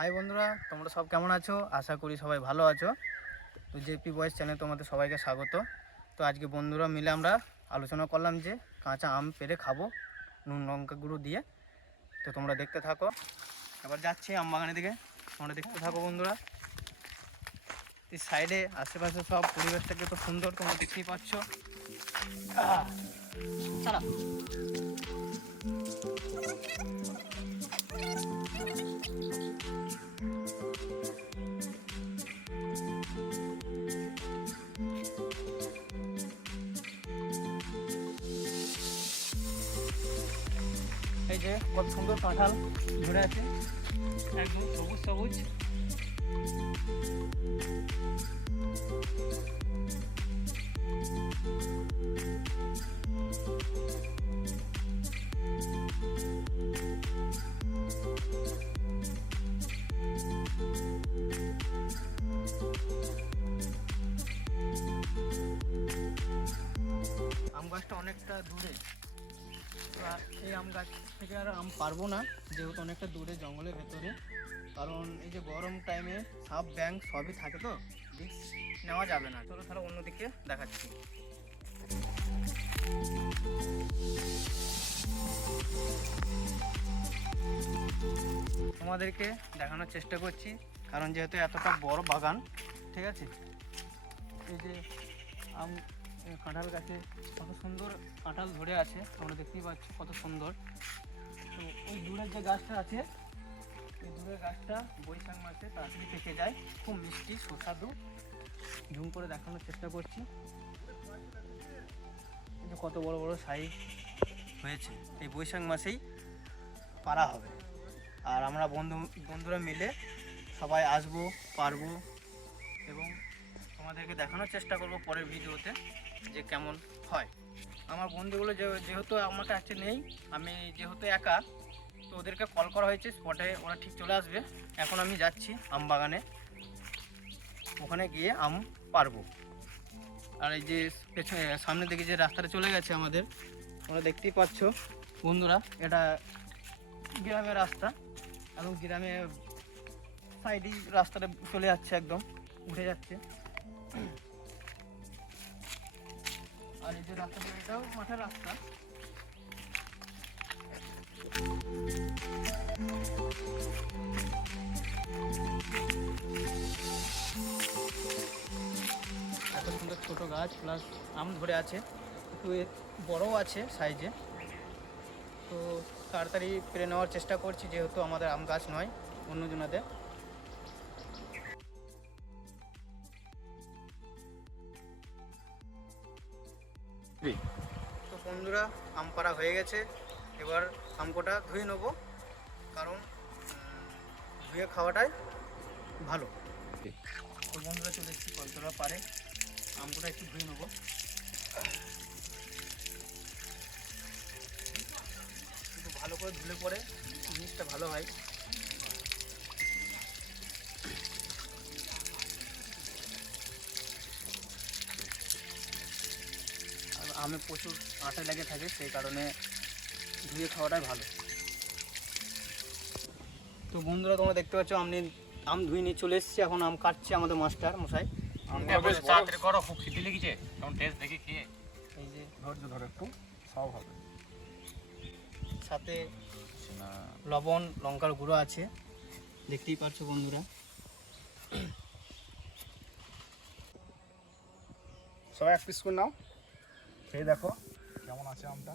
High বন্ধুরা, তোমরা সব কেমন আছো? আশা করি সবাই ভালো আছো। তো জেপি বয়েস চ্যানেলে তোমাদের সবাইকে স্বাগত। তো আজকে বন্ধুরা মিলে আমরা আলোচনা করলাম যে কাঁচা আম পেড়ে খাবো নুন লঙ্কা গুঁড়ো দিয়ে। তো তোমরা দেখতে থাকো। এবার যাচ্ছি আম বাগানের দিকে, তোমরা দেখতে থাকো বন্ধুরা। এই সাইডে আশেপাশে সব পরিবেশটাকে তো সুন্দর, তোমরা দেখতেই পাচ্ছ। ছাড়া এই যে কত সুন্দর কাঁঠাল ধরে আছে, একদম সবুজ সবুজ। আম গাছটা অনেকটা দূরে, এই আম গাছ থেকে আর আম পারবো না, যেহেতু অনেকটা দূরে জঙ্গলের ভেতরে। কারণ এই যে গরম টাইমে সাপ ব্যাঙ সবই থাকে, তো রিস্ক নেওয়া যাবে না। চলো তাহলে অন্যদিকে দেখাচ্ছি। তোমাদেরকে দেখানোর চেষ্টা করছি, কারণ যেহেতু এতটা বড় বাগান, ঠিক আছে। এই যে আম কাঁঠাল গাছে কত সুন্দর কাঁঠাল ধরে আছে, তোমরা দেখতেই পাচ্ছ কত সুন্দর। তো ওই দূরের যে গাছটা আছে, এই দূরের গাছটা বৈশাখ মাসে তাড়াতাড়ি পেকে যায়, খুব মিষ্টি সুস্বাদু। জুম করে দেখানোর চেষ্টা করছি, এই যে কত বড় বড় সাইজ হয়েছে। এই বৈশাখ মাসেই পারা হবে। আর আমরা বন্ধুরা মিলে সবাই আসবো, পারবো, এবং তোমাদেরকে দেখানোর চেষ্টা করব পরের ভিডিওতে যে কেমন হয়। আমার বন্ধুগুলো যেহেতু আমার কাছে নেই, আমি যেহেতু একা, তো ওদেরকে কল করা হয়েছে, স্পটে ওরা ঠিক চলে আসবে। এখন আমি যাচ্ছি আম বাগানে, ওখানে গিয়ে আম পারবো। আর এই যে পেছনে সামনের দিকে যে রাস্তাটা চলে গেছে আমাদের, তোমরা দেখতেই পাচ্ছ বন্ধুরা, এটা গ্রামের রাস্তা, এবং গ্রামে সাইডেই রাস্তাটা চলে যাচ্ছে, একদম উঠে যাচ্ছে। আর এই যে রাস্তাটা, এটাও মাঠের রাস্তা। এত সুন্দর ছোট গাছ, প্লাস আম ধরে আছে, একটু বড়ও আছে সাইজে। তো তাড়াতাড়ি পেরে নেওয়ার চেষ্টা করছি, যেহেতু আমাদের আম গাছ নয়, অন্যজনাদের। তো বন্ধুরা, আম পাড়া হয়ে গেছে। এবার আমকোটা ধুয়ে নেবো, কারণ ধুয়ে খাওয়াটাই ভালো। তো বন্ধুরা, চলে এসেছি কলতলা পারে, আমকোটা একটু ধুয়ে নেবো। একটু ভালো করে ধুলে পরে জিনিসটা ভালো হয়। আর আমে প্রচুর আটা লেগে থাকে, সেই কারণে ধুয়ে খাওয়াটাই ভালো। তো বন্ধুরা, তোমরা দেখতে পাচ্ছ আম ধুয়ে নিয়ে চলে এসেছি। এখন আম কাটছে আমাদের মাস্টার মশাই। করো, খুব খিদে লেগেছে, তখন টেস্ট দেখে খেয়ে। এই যে ধৈর্য ধরে একটু, সব হবে। সাথে লবণ লঙ্কার গুঁড়ো আছে, দেখতেই পাচ্ছ বন্ধুরা। সবাই এক পিস করে নাও, খেয়ে দেখো কেমন আছে আমটা।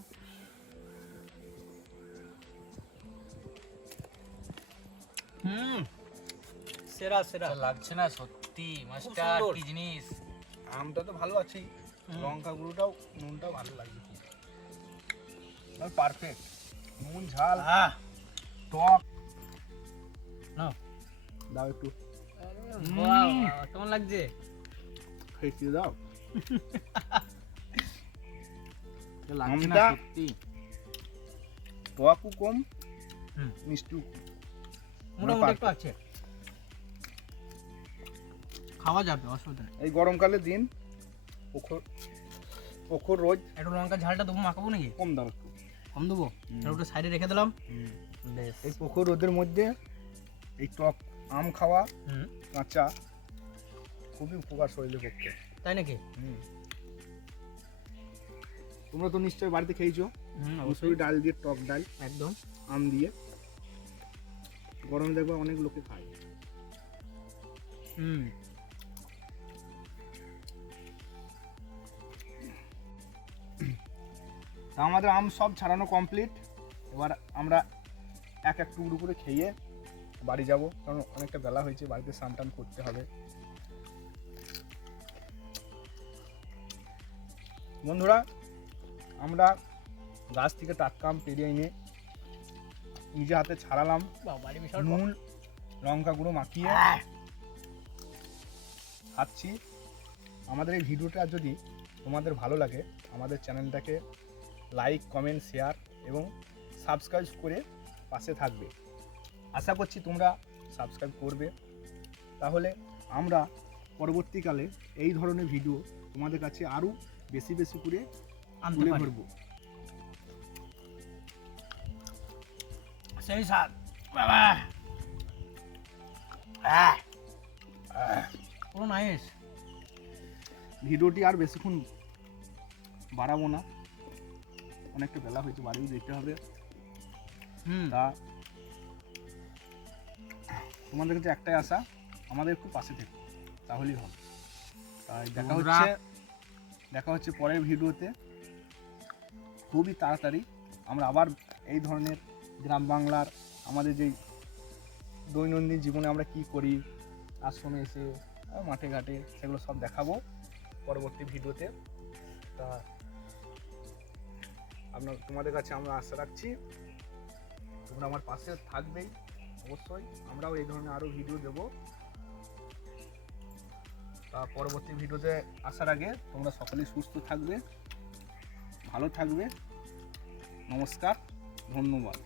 সেরা সেরা লাগছে না সত্যি মাস্টার, সুন্দর। কি জিনিস। আমটা তো ভালো আছেই, লঙ্কা গুঁড়োটাও নুনটাও ভালো লাগছে, পারফেক্ট। নুন ঝাল টক নাও। দাও একটু, কেমন লাগছে? খেয়ে দাও। লাগছে না আমটা সত্যি। টকও কম, হুম। মিষ্টিও মোটামুটি একটু আছে, খাওয়া যাবে, অসুবিধা নেই। এই গরমকালের দিন ওখর রোজ একটু লঙ্কা ঝালটা দেবো, মাখাবো নাকি? কম দাও একটু। কম দেবো, ওটা সাইডে রেখে দিলাম। বেশ। এই প্রখর রোদের মধ্যে এই টক আম খাওয়া হুম, কাঁচা খুবই উপকার শরীরের পক্ষে। তাই নাকি? তোমরা তো নিশ্চয়ই বাড়িতে খেয়েছো হুম, মুসুরি অবশ্যই, ডাল দিয়ে, টক ডাল একদম। আম দিয়ে, গরমে দেখবে অনেক লোকে খায়। হুম, তা আমাদের আম সব ছাড়ানো কমপ্লিট। এবার আমরা এক এক টুকরো করে খেয়ে বাড়ি যাব, কারণ অনেকটা বেলা হয়েছে, বাড়িতে স্নান টান করতে হবে। বন্ধুরা, আমরা গাছ থেকে টাটকা আম পেড়ে এনে নিজে হাতে ছাড়ালাম, বাবারে বিশাল নুন লঙ্কা গুঁড়ো মাখিয়ে খাচ্ছি। আমাদের এই ভিডিওটা যদি তোমাদের ভালো লাগে, আমাদের চ্যানেলটাকে লাইক, কমেন্ট, শেয়ার এবং সাবস্ক্রাইব করে পাশে থাকবে। আশা করছি তোমরা সাবস্ক্রাইব করবে, তাহলে আমরা পরবর্তীকালে এই ধরনের ভিডিও তোমাদের কাছে আরও বেশি বেশি করে আনতে তুলে পারি। ধরবো। সেই স্বাদ বাবা, পুরো নাইস। ভিডিওটি আর বেশিক্ষণ বাড়াবো না, অনেকটা বেলা হয়েছে, বাড়িও যেতে হবে। হুম, তা তোমাদের কাছে একটাই আশা, আমাদের একটু পাশে থেকো, তাহলেই হবে। তাই দেখা হচ্ছে পরের ভিডিওতে। খুবই তাড়াতাড়ি আমরা আবার এই ধরনের গ্রাম বাংলার আমাদের যেই দৈনন্দিন জীবনে আমরা কি করি, আশ্রমে এসে মাঠে ঘাটে, সেগুলো সব দেখাবো পরবর্তী ভিডিওতে। তা তোমাদের কাছে আমরা আশা রাখছি তোমরা আমার পাশে থাকবেই অবশ্যই। আমরাও এই ধরনের আরও ভিডিও দেব। তা পরবর্তী ভিডিওতে আসার আগে তোমরা সকলেই সুস্থ থাকবে, ভালো থাকবে। নমস্কার, ধন্যবাদ।